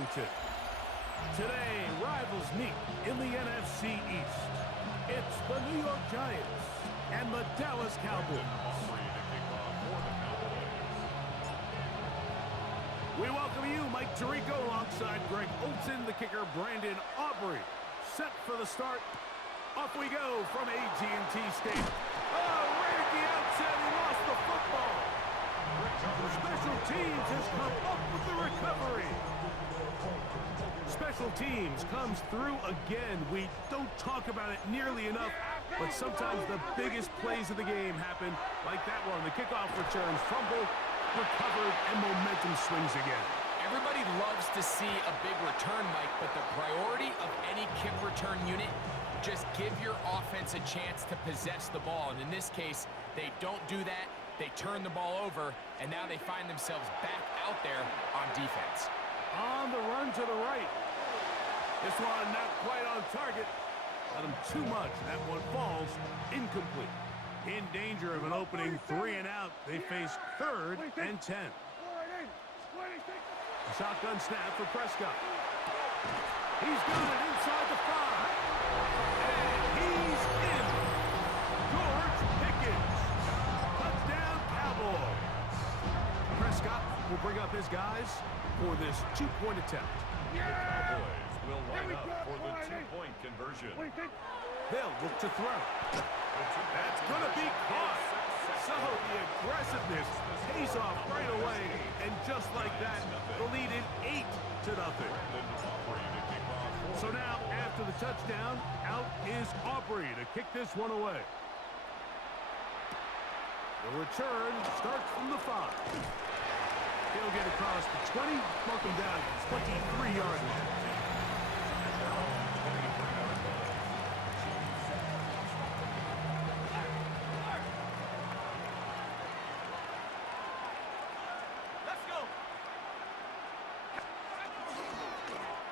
Arlington. Today, rivals meet in the NFC East. It's the New York Giants and the Dallas Cowboys. We welcome you, Mike Tirico, alongside Greg Olson, the kicker, Brandon Aubrey. Set for the start. Off we go from AT&T Stadium. Oh, right at the outset, he lost the football. Special teams has come up with the recovery. Special teams comes through again. We don't talk about it nearly enough, but sometimes the biggest plays of the game happen like that one. The kickoff return, fumble, recovered, and momentum swings again. Everybody loves to see a big return, Mike, but the priority of any kick return unit, just give your offense a chance to possess the ball. And in this case, they don't do that. They turn the ball over, and now they find themselves back out there on defense. On the run to the right. This one not quite on target. Got him too much. That one falls incomplete. In danger of an opening 3 and out. They face 3rd and 10. Shotgun snap for Prescott. He's got it inside the 5. And he's in. George Pickens. Touchdown, Cowboys. Prescott will bring up his guys for this 2-point attempt. The Cowboys will line up for the 2-point conversion. They'll look to throw. That's going to be caught. So the aggressiveness pays off right away. And just like that, the lead is 8-0. So now, after the touchdown, out is Aubrey to kick this one away. The return starts from the 5. He'll get across the 20, mark him down at 23-yard line.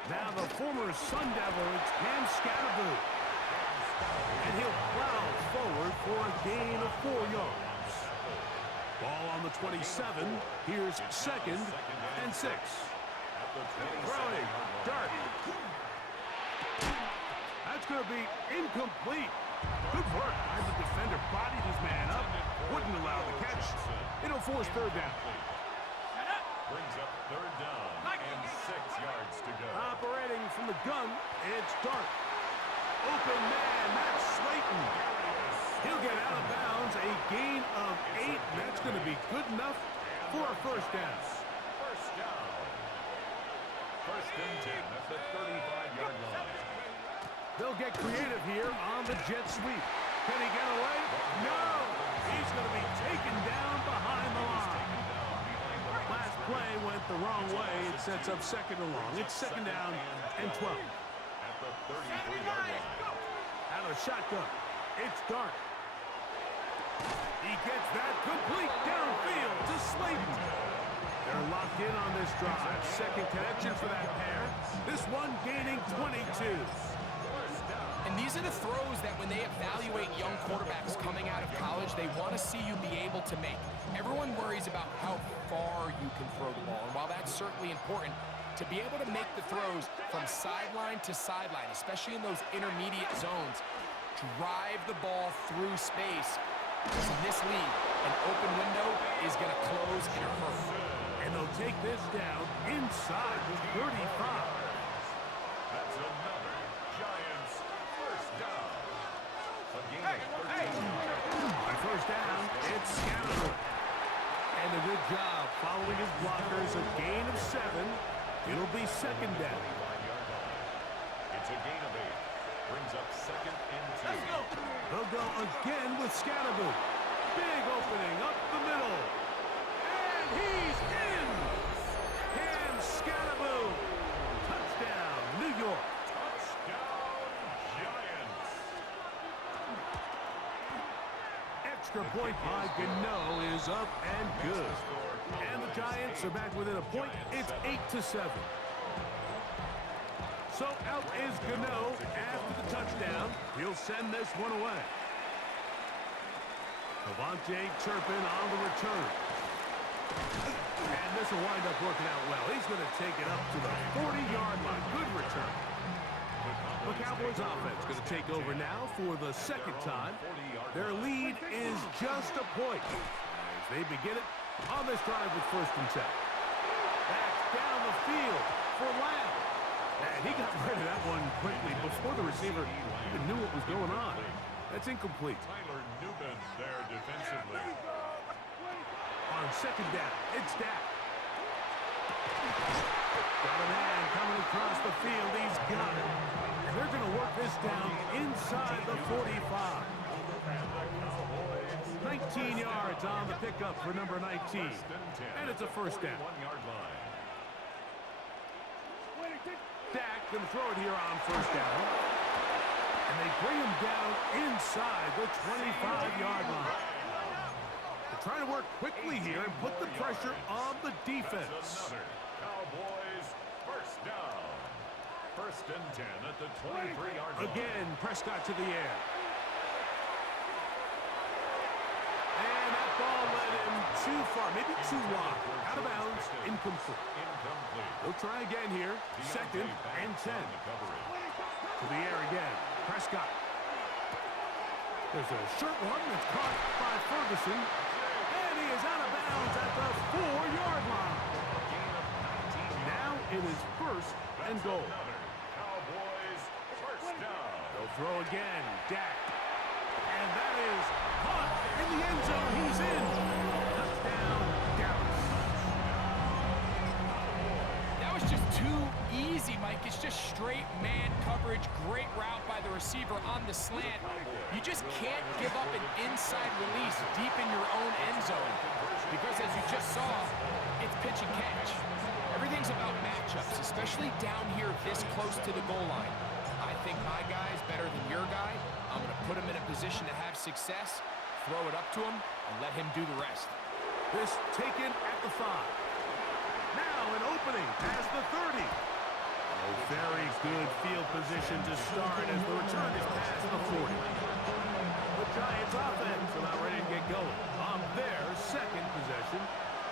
Now the former Sun Devil, it's Cam Scatterboo. And he'll plow forward for a gain of 4 yards. Ball on the 27. Here's 2nd and 6. Throwing. Dart. That's going to be incomplete. Good work. As the defender bodied his man up. Wouldn't allow the catch. It'll force 3rd down. Brings up 3rd down and 6 yards to go. Operating from the gun, it's Dart. Open man, Matt Slayton. He'll get out of bounds, a gain of 8. That's going to be good enough for a 1st down. 1st down. 1st and 10 at the 35-yard line. They'll get creative here on the jet sweep. Can he get away? No! He's going to be taken down behind the line. Last play went the wrong way. It sets up 2nd and long. It's 2nd down and 12. At the 33-yard line. Out of shotgun. It's Dart. He gets that complete downfield to Slayton. They're locked in on this drive. 2nd connection for that pair. This one gaining 22. And these are the throws that when they evaluate young quarterbacks coming out of college, they want to see you be able to make. Everyone worries about how far you can throw the ball. And while that's certainly important, to be able to make the throws from sideline to sideline, especially in those intermediate zones, drive the ball through space. Because in this league, an open window is going to close in a hurry. And they'll take this down inside the 35. That's another Giants 1st down. A gain of 13. On 1st down, it's Scatterboo. And a good job following his blockers. A gain of 7. It'll be 2nd down. It's a gain of 8. Brings up 2nd and 2. They'll go again with Scatterboo. Big opening up the middle. And he's in! Cam Scatterboo. Touchdown, New York. Touchdown, Giants. Extra point by Gano is up and good. And the Giants are back within a point. It's 8-7. So out is Gano after the touchdown. He'll send this one away. Devontae Turpin on the return. And this will wind up working out well. He's going to take it up to the 40 return. The Cowboys offense going to take over now for the second time. Their lead is just a point as they begin it on this drive with 1st and 10. That's down the field for Lamb. And he got rid of that one quickly before the receiver even knew what was going on. That's incomplete. Tyler Newman there defensively. On 2nd down, it's Dak. Got a man coming across the field. He's got it. And they're going to work this down inside the 45. 19 yards on the pickup for number 19. And it's a 1st down. Dak going to throw it here on 1st down. And they bring him down inside the 25-yard line. They're trying to work quickly here and put the pressure on the defense. Cowboys 1st down. 1st and 10 at the 23-yard line. Again, Prescott to the air. And that ball led him too far, maybe too wide. Out of bounds, incomplete. They'll try again here. 2nd and 10. To the air again. Prescott. There's a short one that's caught by Ferguson. And he is out of bounds at the 4-yard line. Now it is 1st and goal. Cowboys 1st down. They'll throw again. Dak. And that is caught in the end zone. He's in. Touchdown, Dallas. That was just too easy, Mike. It's just straight man coverage. Great route by the receiver on the slant. You just can't give up an inside release deep in your own end zone. Because as you just saw, it's pitch and catch. Everything's about matchups, especially down here this close to the goal line. I think my guy's better than your guy. I'm going to put him in a position to have success, throw it up to him, and let him do the rest. This taken at the 5. Now an opening as the 30. A very good field position to start as the return is past the 40. The Giants offense are not ready to get going on their 2nd possession.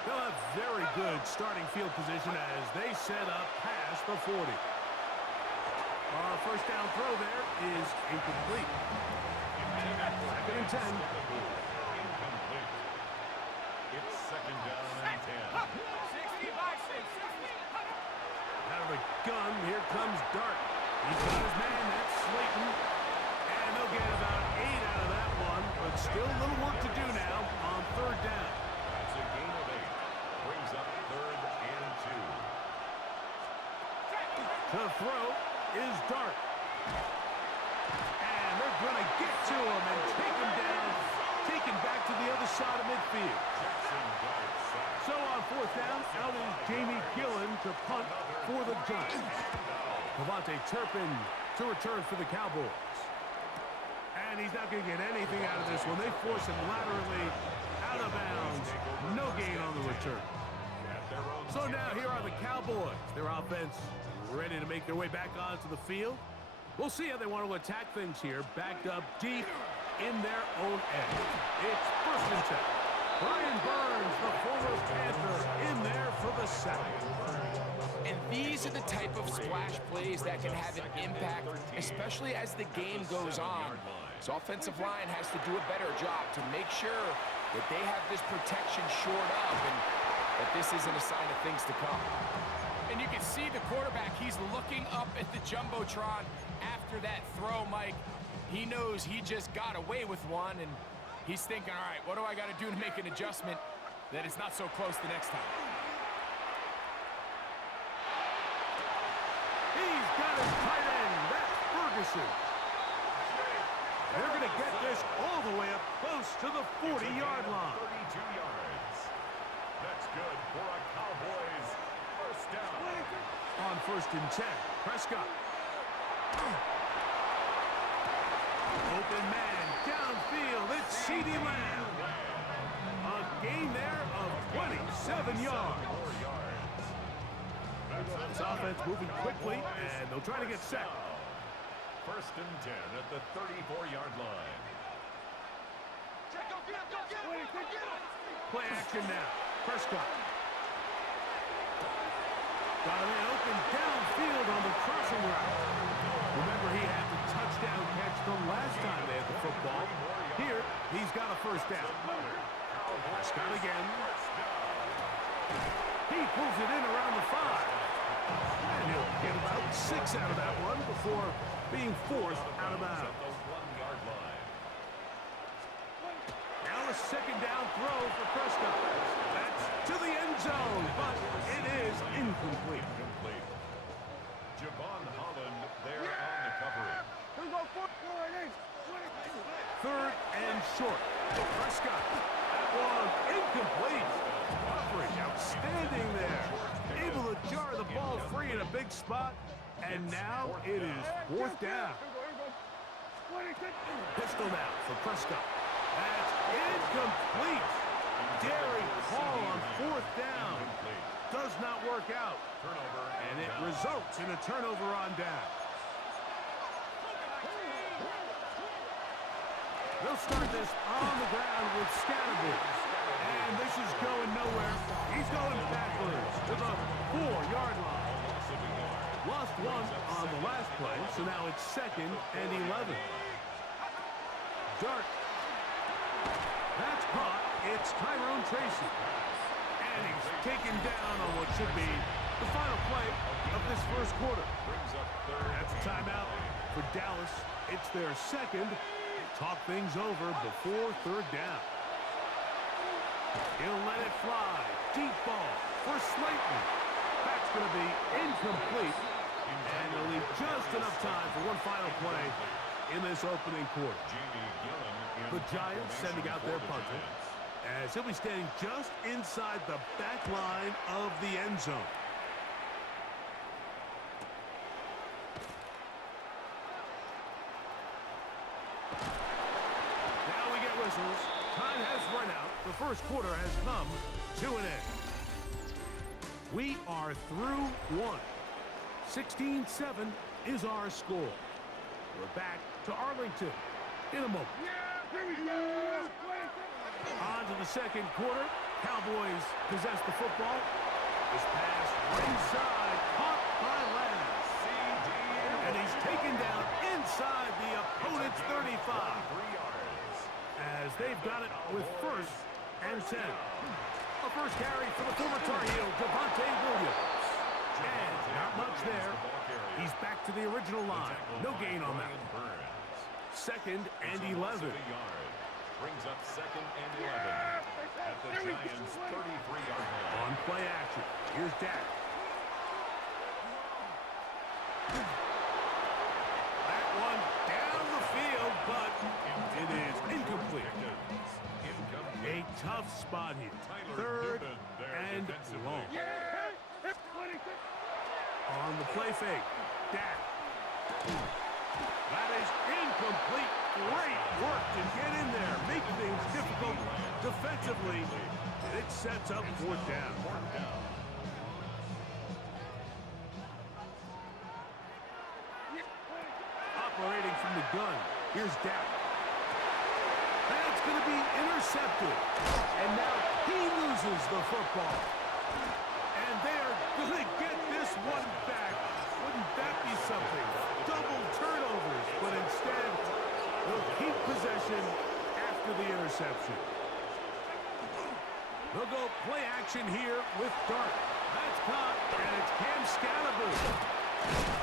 They'll have very good starting field position as they set up past the 40. Our 1st down throw there is incomplete. 2nd and 10. Incomplete. It's 2nd down and 10. 60 by 6. Out of the gun, here comes Dart. He's got his man, that's Slayton. And they'll get about 8 out of that one, but still a little work to do now on 3rd down. That's a gain of 8. Brings up 3rd and 2. To throw is Dart. And they're going to get to him and take him down, taken back to the other side of midfield. So on 4th down, out is Jamie Gillen to punt for the Giants. Devontae Turpin to return for the Cowboys. And he's not going to get anything out of this one. They force him laterally out of bounds. No gain on the return. So now here are the Cowboys. Their offense ready to make their way back onto the field. We'll see how they want to attack things here. Backed up deep in their own end. It's 1st and 10. Brian Burns, the former Panther, in there for the sack. And these are the type of splash plays that can have an impact, especially as the game goes on. So offensive line has to do a better job to make sure that they have this protection shored up and that this isn't a sign of things to come. And you can see the quarterback, he's looking up at the Jumbotron after that throw, Mike. He knows he just got away with one, and he's thinking, all right, what do I got to do to make an adjustment that it's not so close the next time? He's got his tight end. That's Ferguson. They're going to get this all the way up close to the 40-yard line. 32 yards. That's good for a Cowboys 1st down. On 1st and 10, Prescott. Open man, downfield, it's CeeDee Lamb. A gain there of 27 yards. This offense moving quickly, and they'll try to get set. 1st and 10 at the 34-yard line. Play action now. Prescott. Got a man open downfield on the crossing route. first down. Prescott again. He pulls it in around the 5. And he'll get about 6 out of that one before being forced out of bounds. Now a second down throw for Prescott. That's to the end zone, but it is incomplete. Javon Holland there on the coverage. Third and short. Prescott. That one incomplete. Coverage outstanding there. Able to jar the ball free in a big spot. And now it is fourth down. Pistol now for Prescott. That's incomplete. Daring call on fourth down. Does not work out. And it results in a turnover on down. They'll start this on the ground with Scattergood. And this is going nowhere. He's going backwards to the 4-yard line. Lost one on the last play, so now it's 2nd and 11. Dart. That's caught. It's Tyrone Tracy. And he's taken down on what should be the final play of this first quarter. That's a timeout for Dallas. It's their second. Talk things over before third down. He'll let it fly. Deep ball for Slayton. That's going to be incomplete. And they'll leave just enough time for one final play in this opening quarter. The Giants sending out their punter as he'll be standing just inside the back line of the end zone. Now we get whistles. Time has run out. The first quarter has come to an end. We are through one. 16-7 is our score. We're back to Arlington in a moment. On to the second quarter. Cowboys possess the football. This pass inside, caught by Lance. And he's taken down inside the opponent's 35. As they've got it with 1st and 10. A first carry for the former Tar Heel, Devontae Williams. And not much there. He's back to the original line. No gain on that. 2nd and 11. Brings up 2nd and 11 at the Giants' 33-yard line. On play action. Here's Dak. That one down the field, but it is incomplete. A tough spot here. 3rd and long. On the play fake. Dak. That is incomplete. Great work to get in there. Make things difficult defensively. It sets up 4th down. Operating from the gun. Here's Dak. That's going to be intercepted. And now he loses the football. And they're going to get this one back. Wouldn't that be something? Double turnovers, but instead, they'll keep possession after the interception. They'll go play action here with Dart. That's caught, and it's Cam Scalaboo.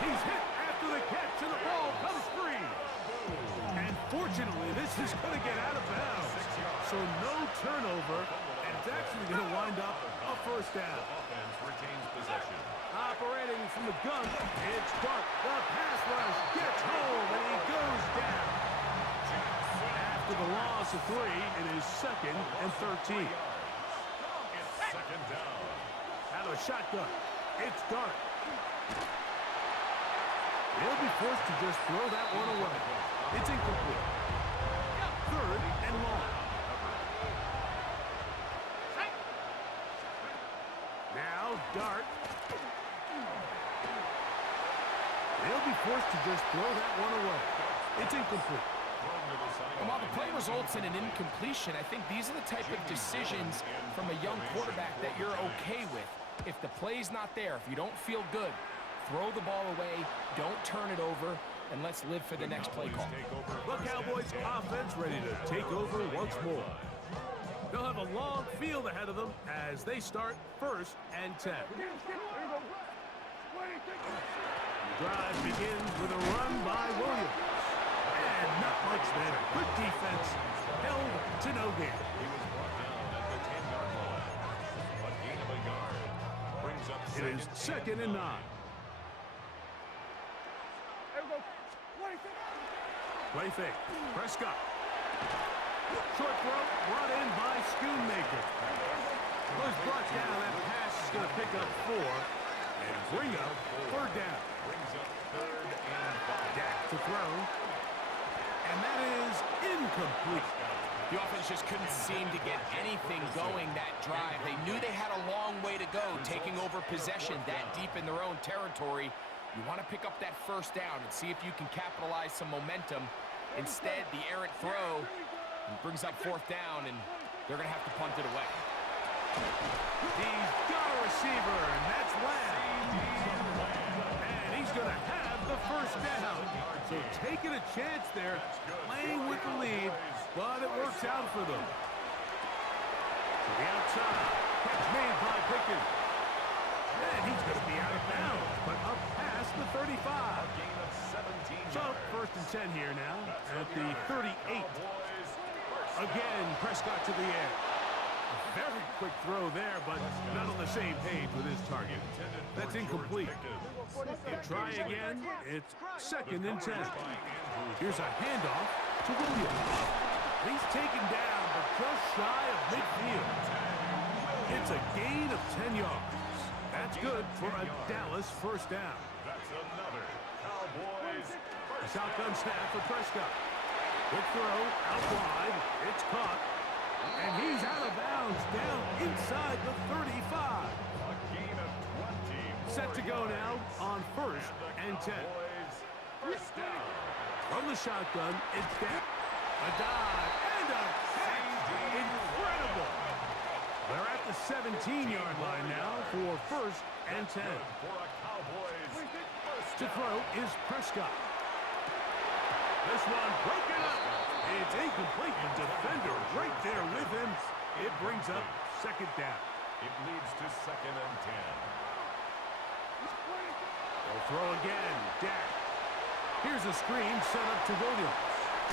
He's hit after the catch, and the ball comes free. And fortunately, this is going to get out of bounds. So no turnover, and it's actually going to wind up a first down. Offense retains possession. Operating from the gun, it's Dart. The pass rush gets home, and he goes down. After the loss of 3, it is 2nd and 13. It's 2nd down. Out of a shotgun, it's Dart. He'll be forced to just throw that one away. It's incomplete. 3rd and long. Now Dart. They'll be forced to just throw that one away. It's incomplete. And while the play results in an incompletion, I think these are the type of decisions from a young quarterback that you're okay with. If the play's not there, if you don't feel good, throw the ball away, don't turn it over, and let's live for the next play call. The Cowboys offense ready to take over once more. They'll have a long field ahead of them as they start 1st and 10. The drive begins with a run by Williams. And not much there. Good defense. Held to no gain. He was brought down at the 10-yard line. A gain of a yard. Brings up It is 2nd and 9. Play fake. Prescott. Short throw brought in by Schoonmaker. Was brought down. That pass is going to pick up 4 and bring up 3rd down. Brings up 3rd and 5. Dak to throw. And that is incomplete. The offense just couldn't seem to get anything going that drive. They knew they had a long way to go, taking over possession that deep in their own territory. You want to pick up that 1st down and see if you can capitalize some momentum. Instead, the errant throw brings up 4th down, and they're going to have to punt it away. He's got a receiver, and that's Lamb. And he's going to have the 1st down. So taking a chance there, playing with the lead, but it works out for them. To the outside, catch made by Pickens. And he's going to be out of bounds, but up past the 35. Gain of 17 So yards. 1st and 10 here now at the 38. Again, Prescott to the air. A very quick throw there, but not on the same page with his target. That's incomplete. You try again. It's 2nd and 10. Here's a handoff to Williams. He's taken down, but just shy of midfield. It's a gain of 10 yards. That's good for a Dallas 1st down. That's another Cowboys A shotgun snap for Prescott. Quick throw, out wide. It's caught. And he's out of bounds, down inside the 35. A gain of 20. Set to go now on 1st and 10. First down. From the shotgun, it's Dak. A dive and a catch. Incredible. They're at the 17-yard line now for 1st and 10. For a Cowboys first To throw is Prescott. This one broken up. It's incomplete. The defender right there with him. It brings up 2nd down. It leads to 2nd and 10. They'll throw again. Dak. Here's a screen set up to Williams.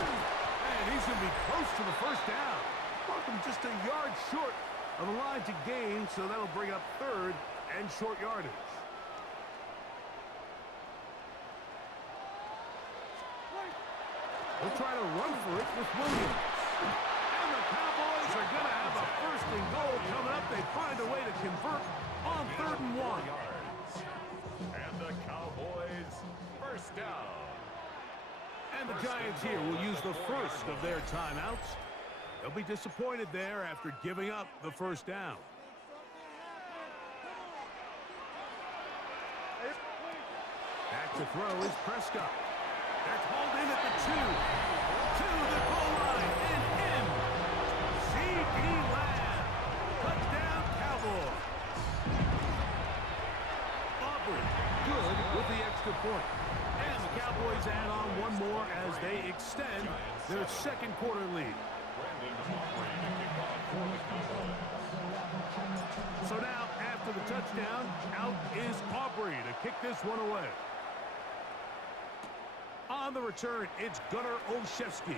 And he's going to be close to the 1st down. Welcome just a yard short of the line to gain, so that'll bring up 3rd and short yardage. They'll try to run for it with Williams. And the Cowboys are going to have a 1st and goal coming up. They find a way to convert on 3rd and 1. And the Cowboys first down. And the Giants here will use the 1st of their timeouts. They'll be disappointed there after giving up the 1st down. Back to throw is Prescott. That's hauled in at the 2. To the goal line and in. C.D. Lamb. Touchdown, Cowboys. Aubrey, good with the extra point. And the Cowboys add on one more as they extend their 2nd quarter lead. So now, after the touchdown, out is Aubrey to kick this one away. On the return, it's Gunnar Olszewski.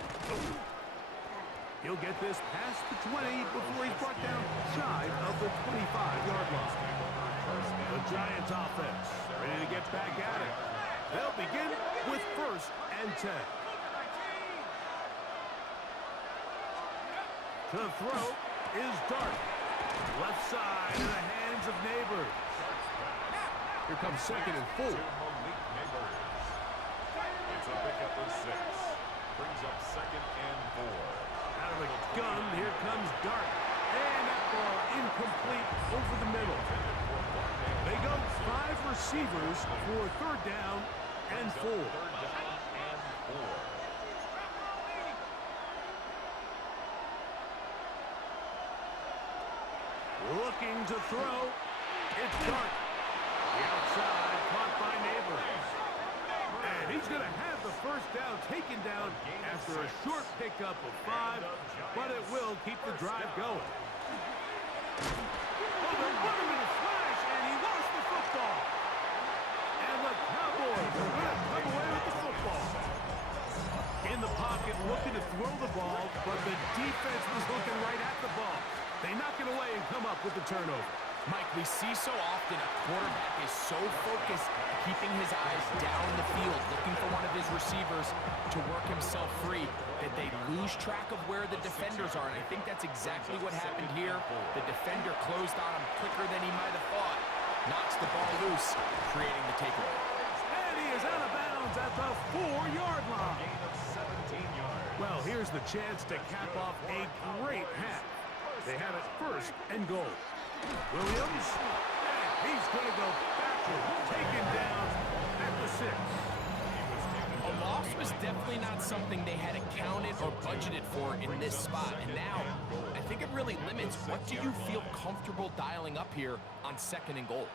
He'll get this past the 20 before he's brought down shy of the 25-yard line. The Giants offense ready to get back at it. They'll begin with 1st and 10. The throw is Dart. Left side in the hands of Neighbors. Here comes 2nd and 4. It's a pickup of 6. Brings up 2nd and 4. Out of the gun, here comes Dart. And that ball incomplete over the middle. They go 5 receivers for 3rd down and 4. 3rd down and 4. Looking to throw. It's Dart. The outside caught by Neighbors. And he's going to have the first down taken down after a short pickup of 5, but it will keep the drive going. Oh, they're running in a flash, and he lost the football. And the Cowboys are going to come away with the football. In the pocket, looking to throw the ball, but the defense was looking right at the ball. They knock it away and come up with the turnover. Mike, we see so often a quarterback is so focused, keeping his eyes down the field, looking for one of his receivers to work himself free, that they lose track of where the defenders are. And I think that's exactly what happened here. The defender closed on him quicker than he might have thought. Knocks the ball loose, creating the takeaway. And he is out of bounds at the 4-yard line. Well, here's the chance to cap off a great half. They have it first and goal. Williams, and he's going to go backward, taken down at the 6. A loss was definitely not something they had accounted or budgeted for in this spot. And now, I think it really limits what do you feel comfortable dialing up here on 2nd and goal.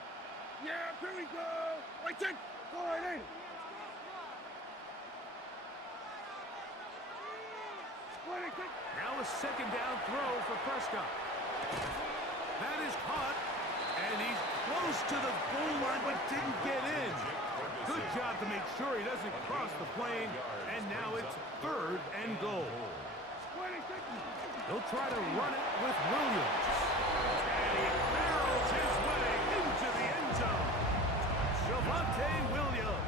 Yeah, here we go. Wait, check. Go right in. Now a 2nd down throw for Prescott. That is caught, and he's close to the goal line but didn't get in. Good job to make sure he doesn't cross the plane, and now it's 3rd and goal. He'll try to run it with Williams. And he barrels his way into the end zone. Javonte Williams.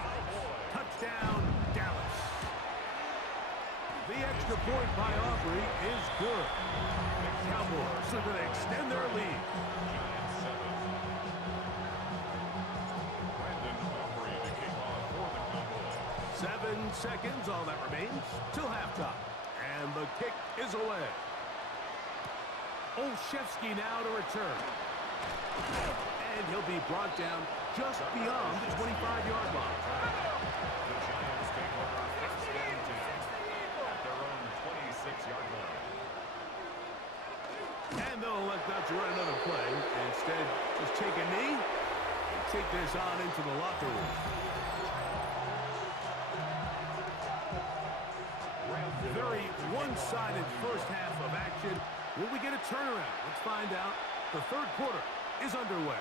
Touchdown, Dallas. The extra point by Aubrey is good. The Cowboys are going to extend their lead. 7 seconds, all that remains, till halftime. And the kick is away. Olszewski now to return. And he'll be brought down just beyond the 25-yard line. The Giants take over 1st and 10 at their own 26-yard line. And they'll elect not to run another play. Instead, just take a knee and take this on into the locker room. Very one-sided first half of action. Will we get a turnaround? Let's find out. The 3rd quarter is underway.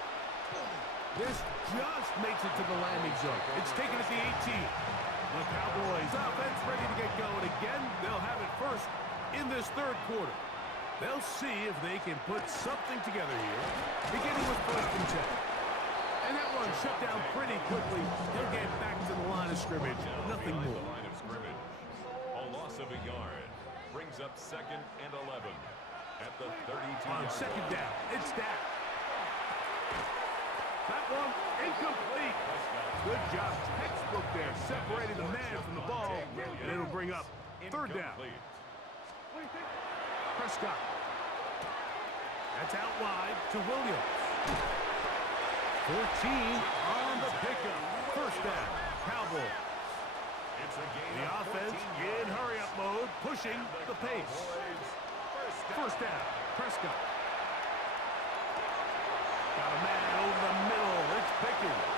This just makes it to the landing zone. It's taken at the 18. The Cowboys offense ready to get going again. They'll have it first in this 3rd quarter. They'll see if they can put something together here, beginning with 1st and 10. And that one shut down pretty quickly. He'll get back to the line of scrimmage. Nothing more. Of a yard brings up 2nd and 11 at the 32. On 2nd down, it's Dak. That one incomplete. Good job, textbook there, separating the man from the ball, and it'll bring up 3rd down. Prescott. That's out wide to Williams. 14 on the pickup. 1st down, Cowboys. The offense in hurry-up mode, pushing the pace. 1st down, Prescott. Got a man over the middle. It's Pickens.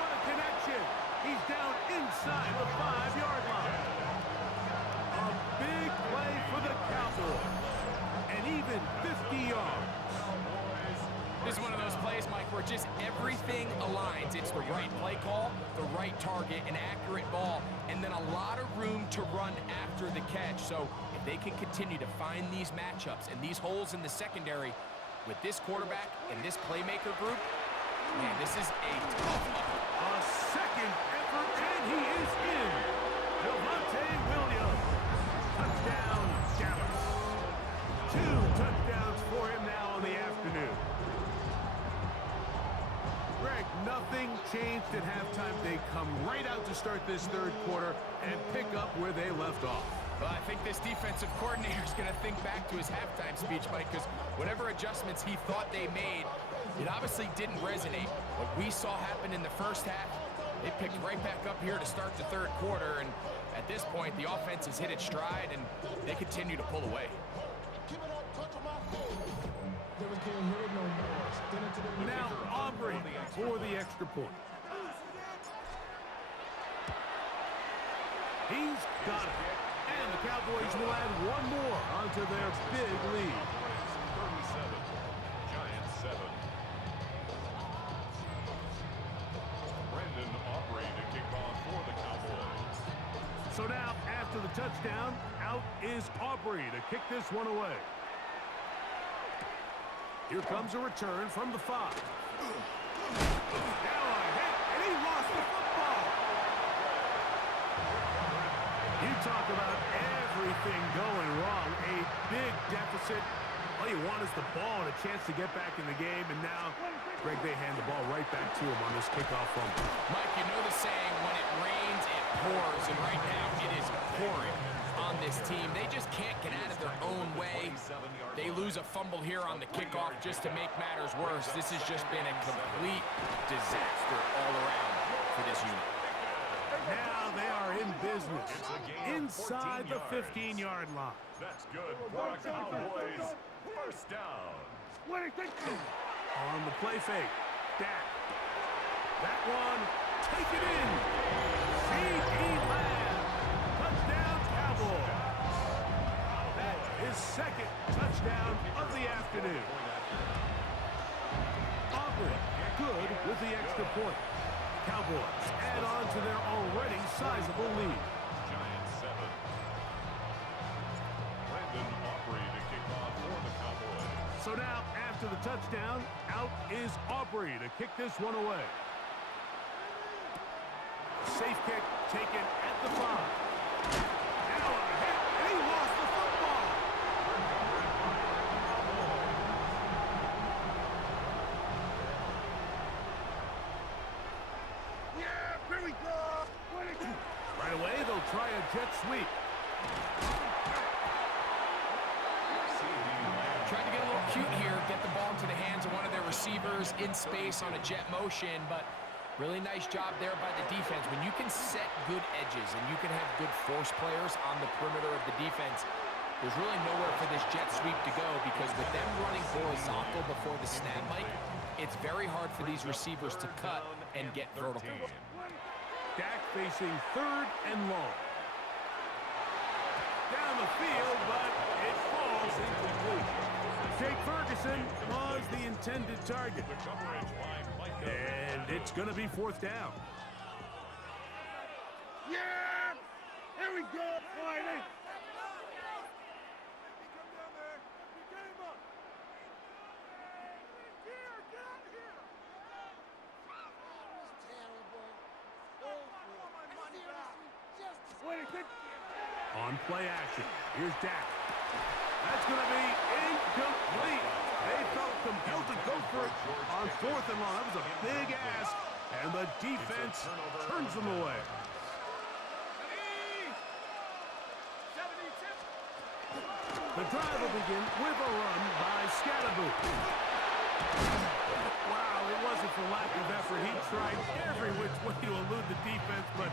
What a connection. He's down inside the 5-yard line. A big play for the Cowboys. And even 50 yards. This is one of those plays, Mike, where just everything aligns. It's the right play call, the right target, an accurate ball, and then a lot of room to run after the catch. So if they can continue to find these matchups and these holes in the secondary with this quarterback and this playmaker group, man, this is a tough one. A 2nd effort, and he is in. Javonte Williams. Touchdown, Dallas. 2 touchdowns for him now in the afternoon. Greg, nothing changed at halftime. They come right out to start this 3rd quarter and pick up where they left off. Well, I think this defensive coordinator is going to think back to his halftime speech, Mike, because whatever adjustments he thought they made, it obviously didn't resonate. What we saw happen in the 1st half, they picked right back up here to start the 3rd quarter, and at this point, the offense has hit its stride, and they continue to pull away. Now Aubrey for the extra point. He's got it. And the Cowboys will add one more onto their big lead. 37, Giants 7. Brandon Aubrey to kick off for the Cowboys. So now, after the touchdown, out is Aubrey to kick this one away. Here comes a return from the 5. Now a hit, and he lost the football. You talk about everything going wrong. A big deficit. All you want is the ball and a chance to get back in the game. And now, Greg, they hand the ball right back to him on this kickoff fumble. Mike, you know the saying, when it rains, it pours. And right now, it is pouring on this team. They just can't get out of their own way. They lose a fumble here on the kickoff just to make matters worse. This has just been a complete disaster all around for this unit. Now they are in business inside the 15-yard line. That's good for the Cowboys. First down. On the play fake, Dak. That one, take it in. C.D. Lamb. Touchdown, Cowboys. That is second touchdown of the afternoon. Aubrey, good with the extra point. Cowboys add on to their already sizable lead. Giants 7. Brandon Aubrey to kick off for the Cowboys. So now, after the touchdown, out is Aubrey to kick this one away. Safe kick taken at the 5. Now a hit, and he lost the football. Yeah, here we go. Right away, they'll try a jet sweep. Tried to get a little cute here, get the ball into the hands of one of their receivers in space on a jet motion, but really nice job there by the defense. When you can set good edges and you can have good force players on the perimeter of the defense, there's really nowhere for this jet sweep to go, because with them running horizontal before the snap, Mike, it's very hard for these receivers to cut and get vertical. Dak facing 3rd and long. Down the field, but it falls incomplete. Jake Ferguson was the intended target. The coverage by Micah. And it's going to be 4th down. Yeah! Here we go, Whitey! On play action, here's Dak. That's going to be incomplete. They felt compelled to go for it on 4th and long. That was a big ask, and the defense turns them away. The drive will begin with a run by Scatterboot. Wow, it wasn't for lack of effort. He tried every which way to elude the defense, but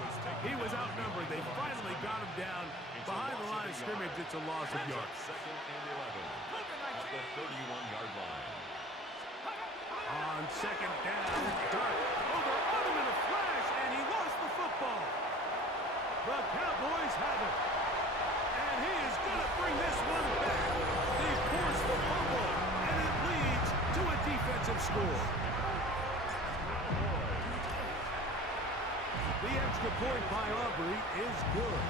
he was outnumbered. They finally got him down behind the line of scrimmage. It's a loss of yards. 2nd and 11 at the 31-yard line. On 2nd down, Dart over on him in a flash, and he lost the football. The Cowboys have it. And he is going to bring this one back. They force the fumble, and it leads to a defensive score. The extra point by Aubrey is good.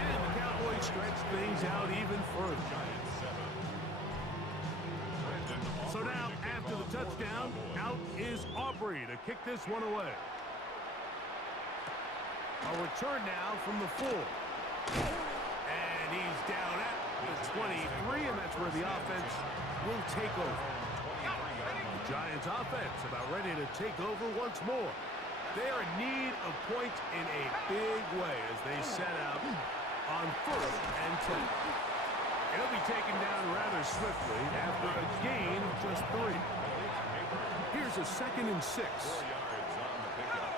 And the Cowboys stretch things out even further. So now, after the touchdown, out is Aubrey to kick this one away. A return now from the 4. And he's down at the 23, and that's where the offense will take over. The Giants offense about ready to take over once more. They are in need of points in a big way as they set out on 1st and 10. It'll be taken down rather swiftly after a gain of just 3. Here's a 2nd and 6. 4 yards on the pickup.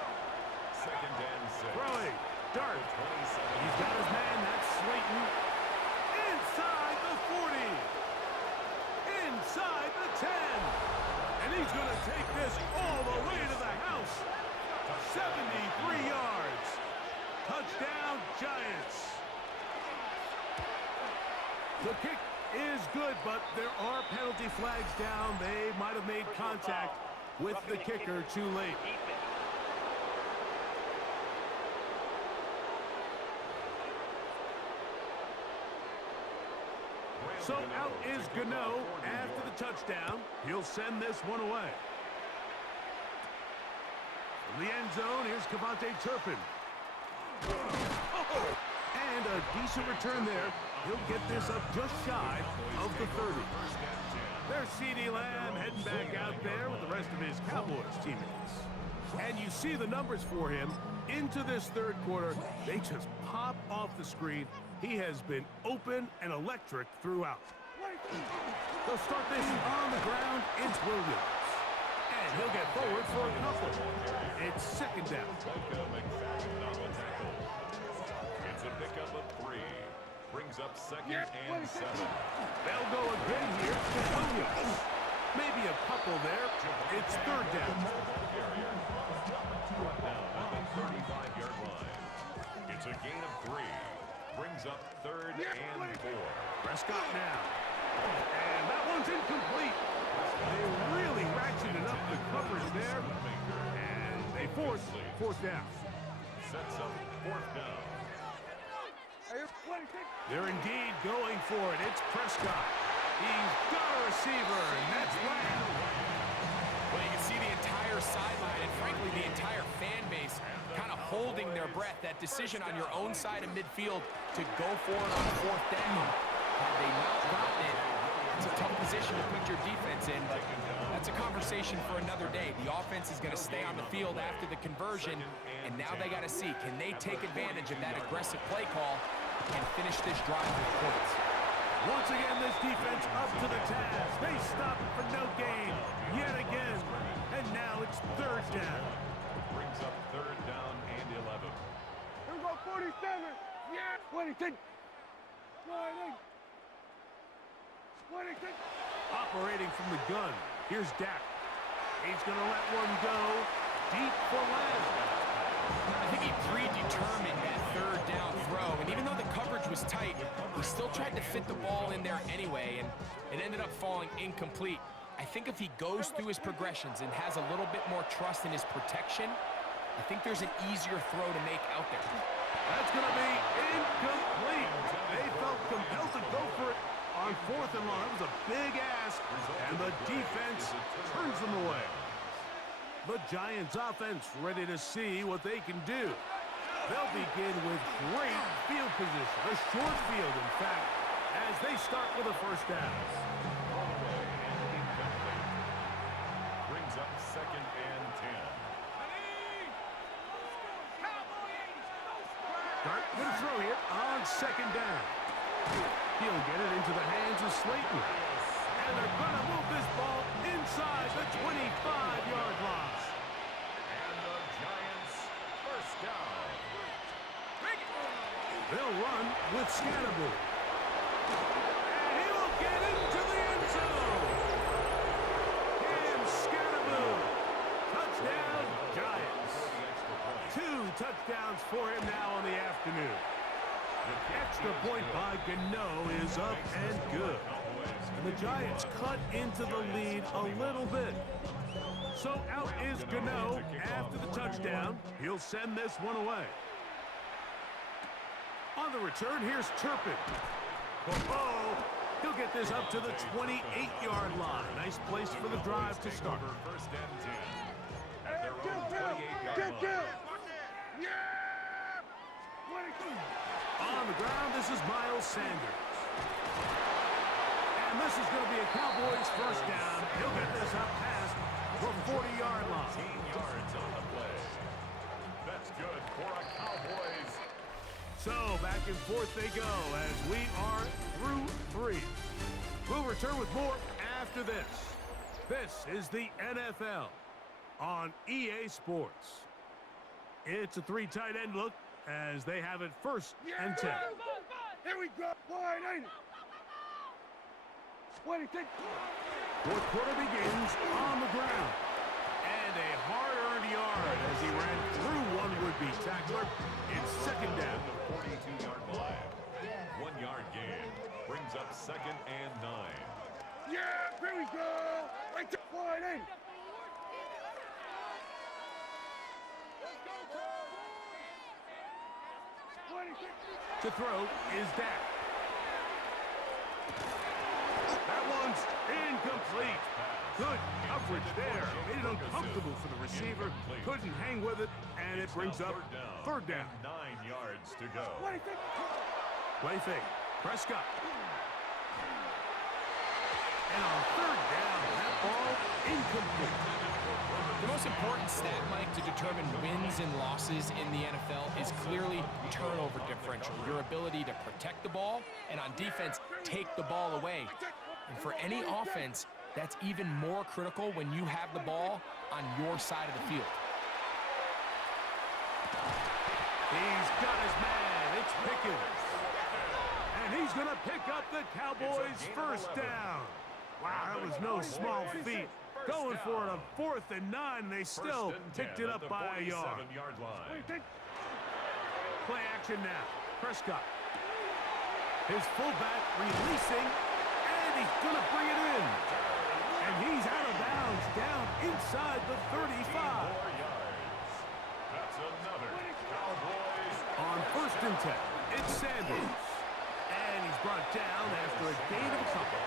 2nd and 6. Throwing, Dart. He's got his man, that's Slayton. Inside the 40. Inside the 10. And he's going to take this all the way to the house. 73 yards. Touchdown, Giants. but there are penalty flags down. They might have made contact with the kicker too late. So out is Gano after the touchdown. He'll send this one away. In the end zone, here's Cavante Turpin. Oh, and a decent return there. He'll get this up just shy of the 30. There's CeeDee Lamb heading back out there with the rest of his Cowboys teammates. And you see the numbers for him into this third quarter. They just pop off the screen. He has been open and electric throughout. They'll start this on the ground. It's Williams. And he'll get forward for a couple. It's second down. It's a pickup of 3. Brings up second and 7. They'll go again here to Williams. Maybe a couple there. It's third down. Now at the 35-yard line. It's a gain of 3. Brings up third and 4. Prescott now. And that one's incomplete. They really ratcheted up the coverage there. And they force fourth down. Sets up fourth down. They're indeed going for it. It's Prescott. He's got a receiver, and that's Lamb. Well, you can see the entire sideline and, frankly, the entire fan base kind of holding their breath. That decision on your own side of midfield to go for it on fourth down. Had they not gotten it, it's a tough position to put your defense in, but that's a conversation for another day. The offense is going to stay on the field after the conversion, and now they got to see, can they take advantage of that aggressive play call and finish this drive with points? Once again, this defense up to the task. They stop it for no gain yet again. And now it's third down. Brings up third down and 11. Here we go, 47. Yeah. 26. 26. Operating from the gun. Here's Dak. He's going to let one go deep for Lamb. I think he predetermined that third down throw, and even though the coverage was tight, he still tried to fit the ball in there anyway, and it ended up falling incomplete. I think if he goes through his progressions and has a little bit more trust in his protection, I think there's an easier throw to make out there. That's going to be incomplete. They felt compelled to go for it on fourth and long. That was a big ask, and the defense turns them away. The Giants offense ready to see what they can do. They'll begin with great field position, a short field, in fact, as they start with a first down. Brings up second and 10. Dart with a throw here on second down. He'll get it into the hands of Slayton. And they're going to move this ball inside the 25-yard line. And the Giants first down. They'll run with Scatterbull. And he'll get into the end zone. And Scatterbull. Touchdown, Giants. 2 touchdowns for him now on the afternoon. Extra point by Gano is up and good. And the Giants cut into the lead a little bit. So out is Gano after the touchdown. He'll send this one away. On the return, here's Turpin. Oh, he'll get this up to the 28-yard line. Nice place for the drive to start. First and 10. At their own 28-yard line. On the ground, this is Miles Sanders. And this is going to be a Cowboys first down. He'll get this up past the 40-yard line. 18 yards on the play. That's good for a Cowboys. So back and forth they go as we are through 3. We'll return with more after this. This is the NFL on EA Sports. It's a 3 tight end look as they have it first and 10. Here we go. Wide ain't it? 26. Fourth quarter begins on the ground. And a hard-earned yard as he ran through one would-be tackler. It's second down. The 42-yard line. 1 yard gain. Brings up 2nd and 9. Yeah, here we go. Right there. Wide in. To throw is Dak. That one's incomplete. Good coverage there. Made it uncomfortable for the receiver. Couldn't hang with it, and it brings up third down. 9 yards to go. Play fake. Prescott. And on third down, that ball incomplete. The most important stat, Mike, to determine wins and losses in the NFL is clearly turnover differential, your ability to protect the ball, and on defense, take the ball away. And for any offense, that's even more critical when you have the ball on your side of the field. He's got his man. It's Pickens. And he's going to pick up the Cowboys' first down. Wow, that was no small feat. Going for it on 4th and 9. They still picked it up by a yard. Play action now. Prescott. His fullback releasing, and he's going to bring it in. And he's out of bounds down inside the 35. That's another Cowboys. On 1st and 10, it's Sanders. And he's brought down after a gain of a couple.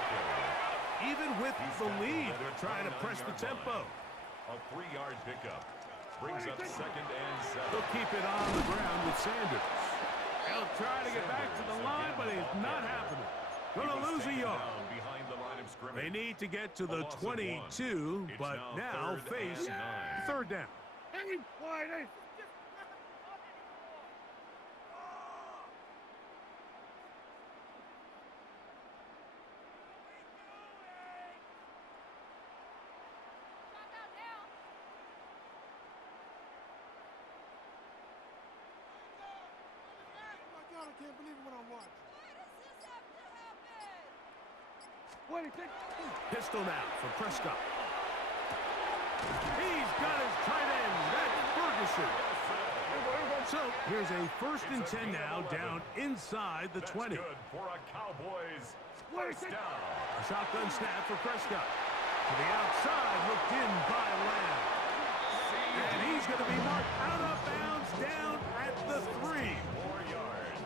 Even with the lead, they're trying to press the tempo. A 3-yard pickup. Brings up 2nd and 7. They'll keep it on the ground with Sanders. He'll try to get back to the line, but it's not happening. Going to lose a yard. Behind the line of scrimmage. They need to get to the 22, but now face 3rd down. I can't believe it when I'm watching. Pistol now for Prescott. He's got his tight end. That's Ferguson. So here's a 1st and 10 now, down inside the 20. Good for a Cowboys first down. A shotgun snap for Prescott. To the outside, looked in by Lamb. And he's going to be marked out of bounds down at the 3.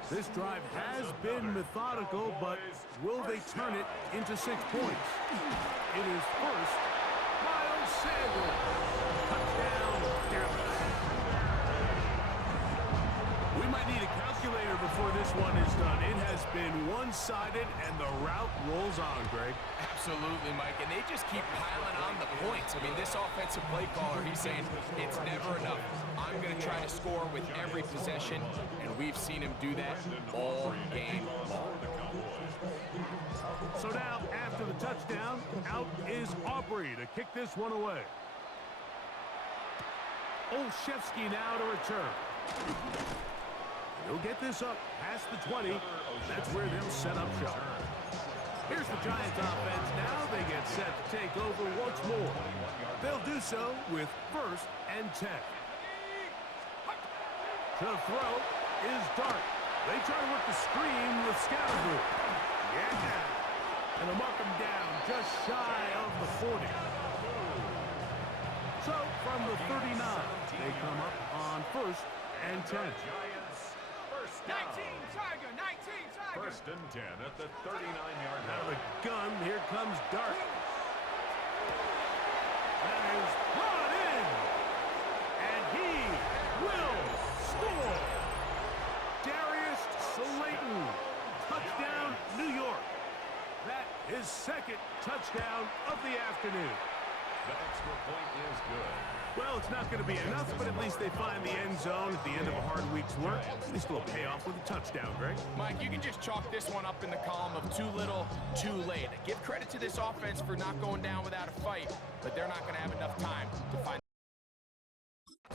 This drive has been methodical, but will they turn it into 6 points? It is first, Miles Sanders. Touchdown, Dallas. We might need a calculator before this one is done. It has been one-sided, and the route rolls on, Greg. Absolutely, Mike, and they just keep piling on the points. I mean, this offensive play caller, he's saying it's never enough. I'm going to try to score with every possession, and we've seen him do that all game long. So now, after the touchdown, out is Aubrey to kick this one away. Olszewski now to return. He'll get this up past the 20. That's where they'll set up shop. Here's the Giants offense. Now they get set to take over once more. They'll do so with 1st and 10. To throw is Dart. They try to work the screen with Scatterboo. Yeah. And they'll mark him down just shy of the 40. So from the 39, they come up on 1st and 10. Giants first down. 19 Tiger, 19 Tiger. 1st and 10 at the 39-yard Out of line. the gun, here comes Dart. That is brought in. And he will score. Darius Slayton. Touchdown, New York. That is 2nd touchdown of the afternoon. The extra point is good. Well, it's not going to be enough, but at least they find the end zone at the end of a hard week's work. At least it'll pay off with a touchdown, Greg. Mike, you can just chalk this one up in the column of too little, too late. Give credit to this offense for not going down without a fight, but they're not going to have enough time to find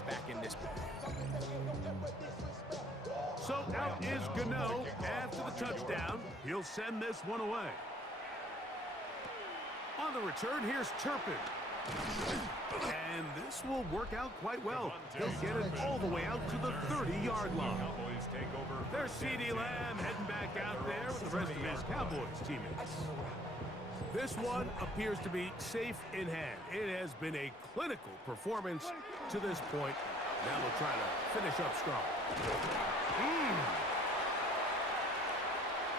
back in this. So out is Gano after the touchdown. He'll send this one away. On the return, here's Turpin. And this will work out quite well. He'll get it all the way out to the 30-yard line. Cowboys take over. There's CeeDee Lamb heading back out there with the rest of his Cowboys teammates. This one appears to be safe in hand. It has been a clinical performance to this point. Now we'll try to finish up strong.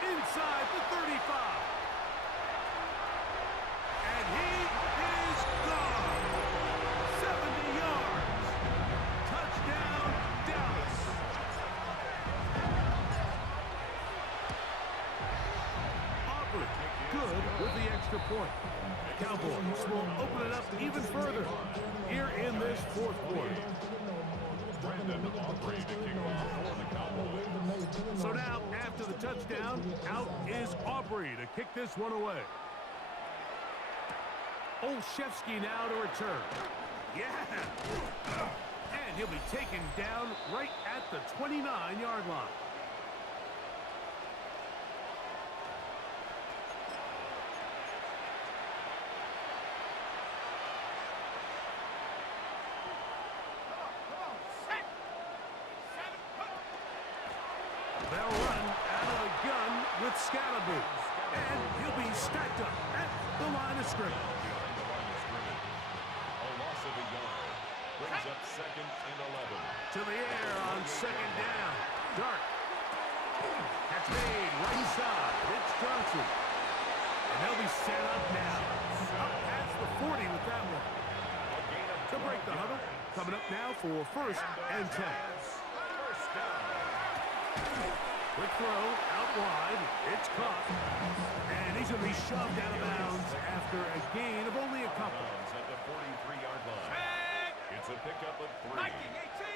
Inside the 35. And he is gone. 70 yards. Touchdown, Dallas. Aubrey, good with the extra point. Cowboys will open it up even further here in this fourth quarter. Brandon Aubrey to kick off for the Cowboys. So now, after the touchdown, out is Aubrey to kick this one away. Olszewski now to return. Yeah! And he'll be taken down right at the 29-yard line. They'll run out of the gun with Scalaboo. And he'll be stacked up at the line of scrimmage. A loss of a yard. Brings up second and 11. To the air on second down. Dart. That's made right side. It's Johnson. And they'll be set up now. Up past the 40 with that one. To break the huddle. Coming up now for first and 10. First down. Quick throw out wide. It's caught. And he's going to be shoved out of bounds after a gain of only a couple. At the 43-yard line. It's a pickup of 3.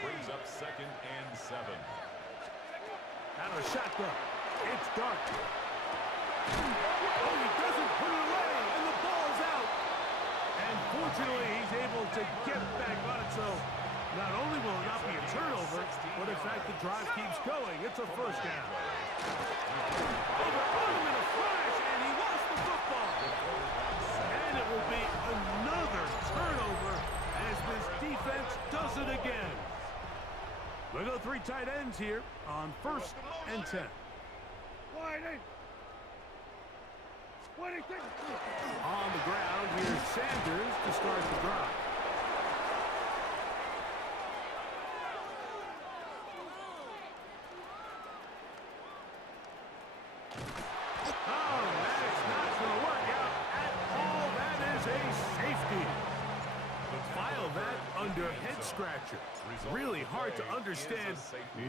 Brings up second and 7. Out of shotgun. It's Dart. Oh, he doesn't put it away, and the ball's out. And fortunately, he's able to get back on it, so not only will it not be a turnover, but in fact the drive keeps going. It's a first down. Overrun him in a flash, and he lost the football. And it will be another turnover as this defense does it again. We'll go 3 tight ends here on first and 10. On the ground, here's Sanders to start the drive. Oh, that's not going to work out at all. That is a safety. File that under head scratcher. Really hard to understand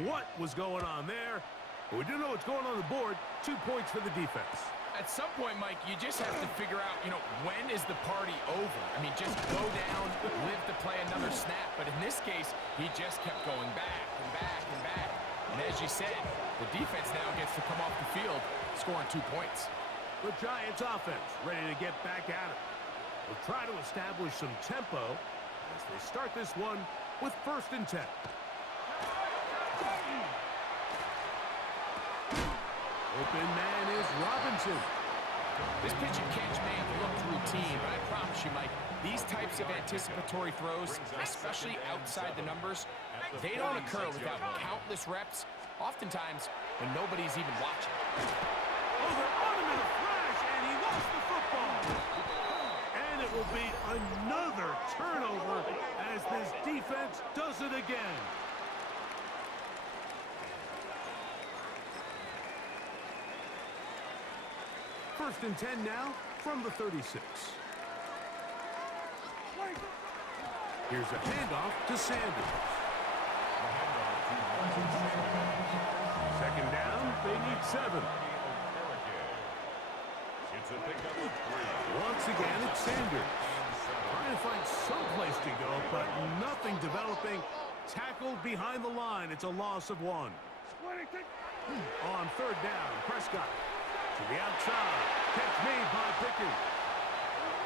what was going on there. But we do know what's going on the board. 2 points for the defense. At some point, Mike, you just have to figure out, when is the party over? I mean, just go down, live to play another snap. But in this case, he just kept going back and back and back. And as you said, the defense now gets to come off the field, scoring 2 points. The Giants offense ready to get back at it. We'll try to establish some tempo as they start this one with first and 10. Open man is Robinson. This pitch and catch may have looked routine, but I promise you, Mike, these types of anticipatory throws, especially outside the numbers, they don't occur without countless reps, oftentimes when nobody's even watching. Overrun him in a flash, and he lost the football. And it will be another turnover as this defense does it again. First and 10 now from the 36. Here's a handoff to Sanders. Second down, they need 7. It's a pickup of 3. Once again, it's Sanders. Trying to find some place to go, but nothing developing. Tackled behind the line. It's a loss of 1. On third down, Prescott to the outside. Catch made by Pickens.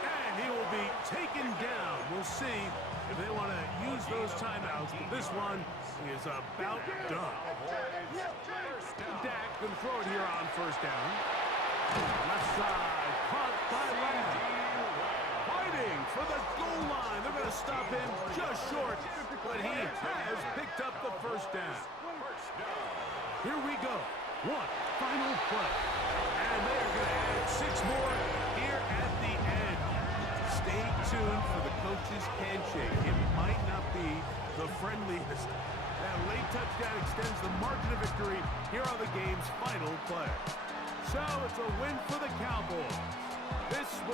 And he will be taken down. We'll see if they want to use those timeouts. But this one is about done. Dak can throw it here on first down. Left side, caught by Lamb. Fighting for the goal to stop him just short, but he has picked up the first down. Here we go. One final play. And they're going to add 6 more here at the end. Stay tuned for the coach's handshake. It might not be the friendliest. That late touchdown extends the margin of victory. Here are the game's final play. So it's a win for the Cowboys. This was